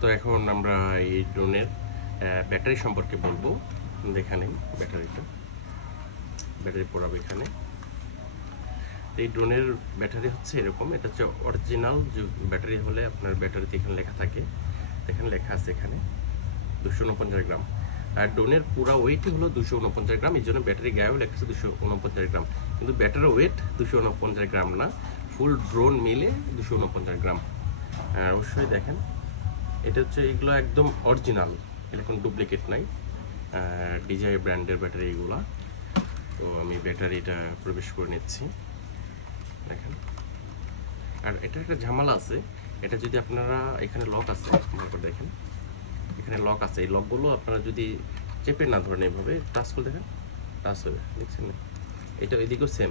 তো এখন আমরা এই ড্রোনের ব্যাটারি সম্পর্কে বলবো। দেখে নিন ব্যাটারি পড়াবো এখানে। এই ড্রোনের ব্যাটারি হচ্ছে এরকম, এটা হচ্ছে অরিজিনাল যে ব্যাটারি হলে আপনার ব্যাটারিতে এখানে লেখা থাকে, এখানে লেখা আছে এখানে 249 গ্রাম। আর ড্রোনের পুরো ওয়েটই হলো 249 গ্রাম, এই জন্য ব্যাটারি গায়েও লেখা আছে 249 গ্রাম, কিন্তু ব্যাটারির ওয়েট 249 গ্রাম না, ফুল ড্রোন মিলে 249 গ্রাম। আর অবশ্যই দেখেন এটা হচ্ছে, এগুলো একদম অরিজিনাল, এটা কোনো ডুপ্লিকেট নাই, ডিজাই ব্র্যান্ডের ব্যাটারি এগুলো। তো আমি ব্যাটারিটা প্রবেশ করে নিচ্ছি, দেখেন। আর এটা একটা ঝামেলা আছে, এটা যদি আপনারা, এখানে লক আছে, ভালো করে দেখেন, এখানে লক আছে, এই লকগুলো আপনারা যদি চেপে না ধরেন, এইভাবে টাচ করে দেখেন, টাচ হবে, দেখছেন না? এটা এদিকেও সেম।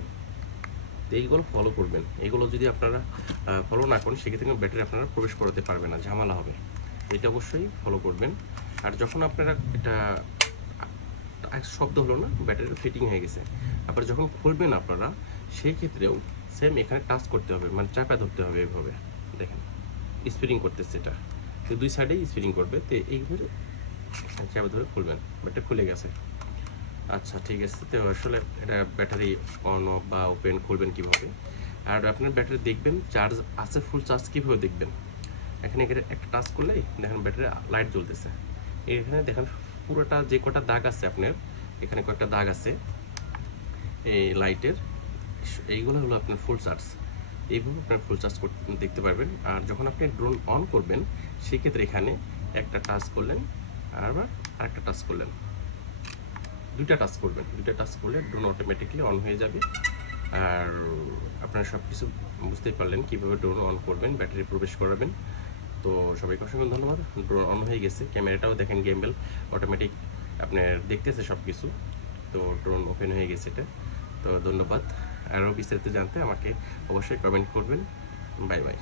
এইগুলো ফলো করবেন, এগুলো যদি আপনারা ফলো না করেন সেক্ষেত্রে ব্যাটারি আপনারা প্রবেশ করাতে পারবেন না, ঝামেলা হবে। এটা অবশ্যই ফলো করবেন। আর যখন আপনারা এটা শব্দ হলো না, ব্যাটারি ফিটিং হয়ে গেছে, আবার যখন খুলবেন আপনারা সেই ক্ষেত্রেও সেম এখানে টাচ করতে হবে, মানে চাপা ধরতে হবে এইভাবে, দেখেন স্পিরিং করতেছে, এটা তো দুই সাইডেই স্পিরিং করবে, তো এইভাবে চাপা ধরে খুলবেন, ব্যাটারি খুলে গেছে। আচ্ছা ঠিক আছে, তো আসলে এটা ব্যাটারি অন অফ বা ওপেন খুলবেন কীভাবে, আর আপনার ব্যাটারি দেখবেন চার্জ আছে, ফুল চার্জ কীভাবে দেখবেন, এখানে একটা টাচ করলেই দেখেন ব্যাটারি লাইট জ্বলতেছে। এখানে দেখেন পুরোটা যে কটা দাগ আছে আপনার, এখানে কয়েকটা দাগ আছে এই লাইটের, এইগুলো হলো আপনার ফুল চার্জ। এইভাবে আপনার ফুল চার্জ দেখতে পারবেন। আর যখন আপনি ড্রোন অন করবেন সেক্ষেত্রে এখানে একটা টাচ করলেন, আবার আরেকটা টাচ করলেন, দুইটা টাচ করবেন, দুইটা টাচ করলে ড্রোন অটোমেটিকলি অন হয়ে যাবে। আর আপনারা সব কিছু বুঝতেই পারলেন কীভাবে ড্রোন অন করবেন, ব্যাটারি প্রবেশ করাবেন। তো সবাইকে অসংখ্য ধন্যবাদ। ড্রোন অন হয়ে গেছে, ক্যামেরাটাও দেখেন গেমবেল অটোমেটিক আপনার দেখতেছে সব কিছু। তো ড্রোন ওপেন হয়ে গেছে এটা। তো ধন্যবাদ। আরও বিস্তারিত জানতে আমাকে অবশ্যই কমেন্ট করবেন। Bye bye.